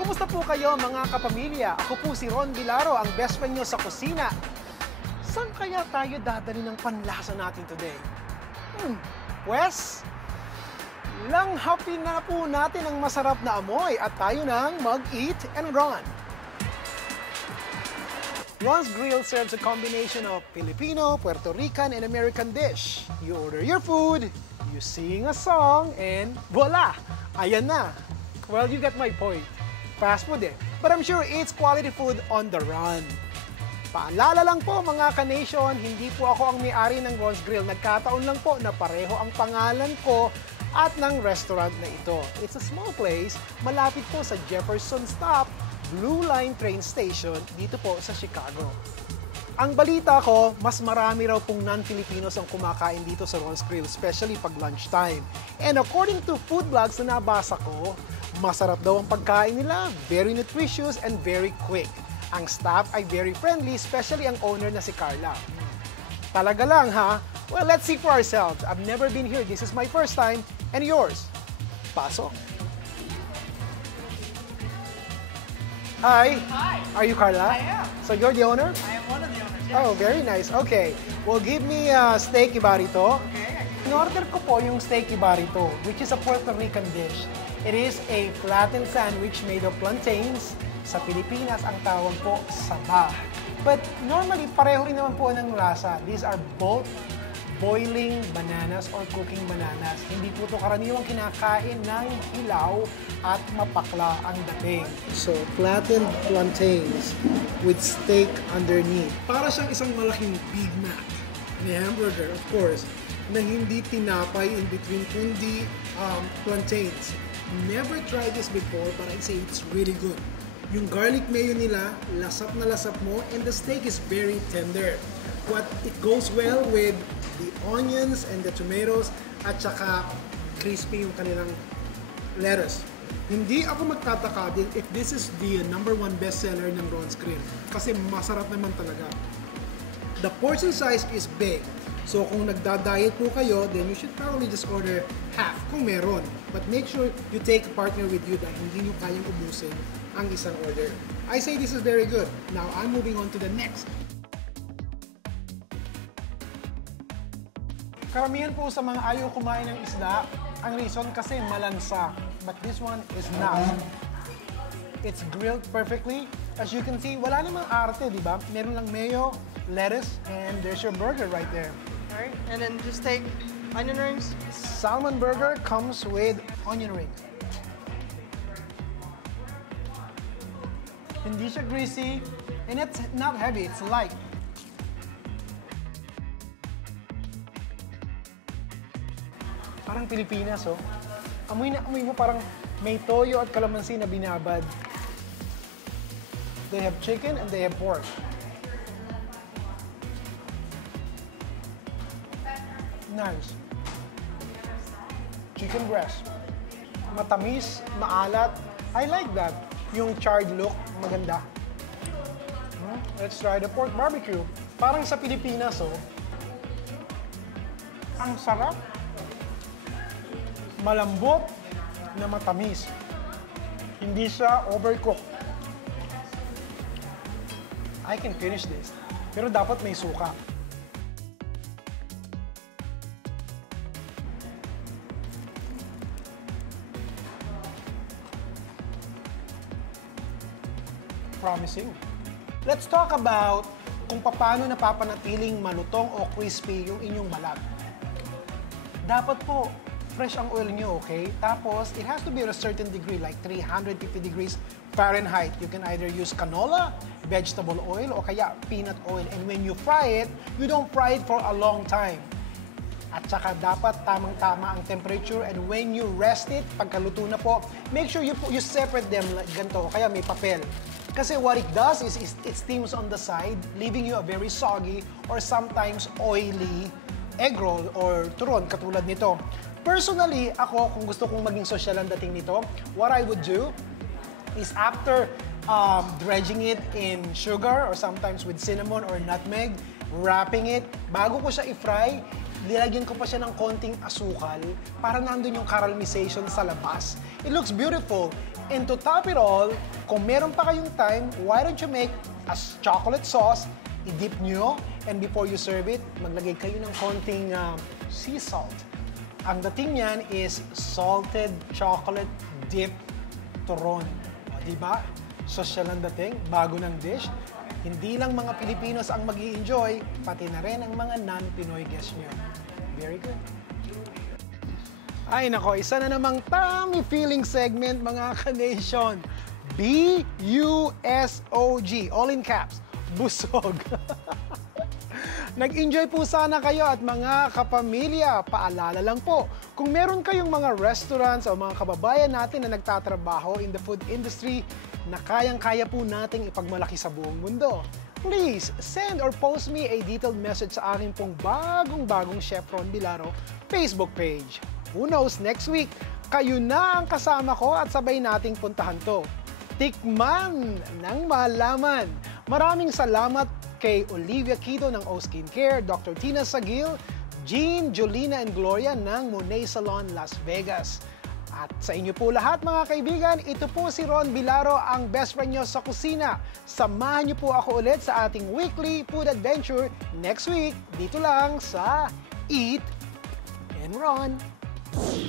Kumusta po kayo mga kapamilya? Ako po si Ron Vilaro, ang best friend nyo sa kusina. Saan kaya tayo dadali ng panlasa natin today? Pwes, langhapin na po natin ang masarap na amoy at tayo nang mag-eat and run. Ron's Grill serves a combination of Filipino, Puerto Rican, and American dish. You order your food, you sing a song, and voila! Ayan na. Well, you get my point. Fast food eh. But I'm sure it's quality food on the run. Paalala lang po mga ka-nation, hindi po ako ang may-ari ng Ron's Grill. Nagkataon lang po na pareho ang pangalan ko at ng restaurant na ito. It's a small place, malapit po sa Jefferson Stop, Blue Line train station dito po sa Chicago. Ang balita ko, mas marami raw pong non-Filipinos ang kumakain dito sa Ron's Grill, especially pag lunchtime. And according to food blogs na nabasa ko, masarap daw ang pagkain nila, very nutritious and very quick. Ang staff ay very friendly, especially ang owner na si Carla. Talaga lang ha? Well, let's see for ourselves. I've never been here. This is my first time. And yours? Pasok. Hi. Hi. Are you Carla? I am. So you're the owner? I am one of the owners, yes. Oh, very nice. Okay. Well, give me a steak ibarito. Okay. In-order ko po yung steak ibarito, which is a Puerto Rican dish. It is a flattened sandwich made of plantains. Sa Pilipinas, ang tawag po saba. But normally, pareho rin naman po ng lasa. These are both boiling bananas or cooking bananas. Hindi po ito karaniwang kinakain ng hilaw at mapakla ang dating. So, flattened plantains with steak underneath. Para siyang isang malaking Big Mac. Ni hamburger, of course, na hindi tinapay in between, kundi plantains. Never tried this before, but I'd say it's really good. Yung garlic mayo nila, lasap na lasap mo, and the steak is very tender. What it goes well with the onions and the tomatoes, at saka crispy yung kanilang lettuce. Hindi ako magtataka din if this is the #1 bestseller ng Ron's Grill. Kasi masarap naman talaga. The portion size is big. So kung nagda-diet po kayo, then you should probably just order half kung meron. But make sure you take a partner with you dahil hindi nyo kayang ubusin ang isang order. I say this is very good. Now I'm moving on to the next. Karamihan po sa mga ayaw kumain ng isda, ang reason kasi malansa. But this one is not. It's grilled perfectly. As you can see, wala namang arte, di ba? Meron lang mayo, lettuce, and there's your burger right there. Alright, and then just take onion rings. Salmon burger comes with onion rings. Hindi siya greasy, and it's not heavy, it's light. Parang Pilipinas, oh. Amoy na amoy mo parang may toyo at kalamansi na binabad. They have chicken and they have pork. Nice. Chicken breast. Matamis, maalat. I like that. Yung charred look, maganda. Let's try the pork barbecue. Parang sa Pilipinas, oh. Ang sarap. Malambot na matamis. Hindi siya overcooked. I can finish this. Pero dapat may suka. Promising. Let's talk about kung paano napapanatiling malutong o crispy yung inyong balat. Dapat po, fresh ang oil nyo, okay? Tapos, it has to be at a certain degree, like 350 degrees Fahrenheit. You can either use canola, vegetable oil, o kaya peanut oil. And when you fry it, you don't fry it for a long time. At saka dapat tamang-tama ang temperature, and when you rest it, pagkaluto na po, make sure you separate them like ganito, o kaya may papel. Kasi what it does is it steams on the side, leaving you a very soggy or sometimes oily egg roll or turon katulad nito. Personally, ako, kung gusto kong maging social ang dating nito, what I would do is after dredging it in sugar or sometimes with cinnamon or nutmeg, wrapping it, bago ko siya i-fry, nilagyan ko pa siya ng konting asukal para nandun yung caramelization sa labas. It looks beautiful. And to top it all, kung meron pa kayong time, why don't you make a chocolate sauce, i-dip nyo, and before you serve it, maglagay kayo ng konting sea salt. Ang dating niyan is salted chocolate dip turon. O, diba? Social ang dating, bago ng dish. Hindi lang mga Pilipinos ang mag-i-enjoy, pati na rin ang mga non-Pinoy guests nyo. Very good. Ay nako, isa na namang tummy feeling segment mga ka-nation. B-U-S-O-G, all in caps, busog. Nag-enjoy po sana kayo at mga kapamilya, paalala lang po, kung meron kayong mga restaurants o mga kababayan natin na nagtatrabaho in the food industry na kayang-kaya po nating ipagmalaki sa buong mundo, please send or post me a detailed message sa aking pong bagong-bagong Chef Ron Bilaro Facebook page. Who knows, next week, kayo na ang kasama ko at sabay nating puntahan to. Tikman ng malaman. Maraming salamat kay Olivia Quito ng O Skincare, Dr. Tina Sagil, Jean, Jolina, and Gloria ng Monet Salon, Las Vegas. At sa inyo po lahat mga kaibigan, ito po si Ron Bilaro, ang best friend nyo sa kusina. Samahan niyo po ako ulit sa ating weekly food adventure next week, dito lang sa Eat and Ron.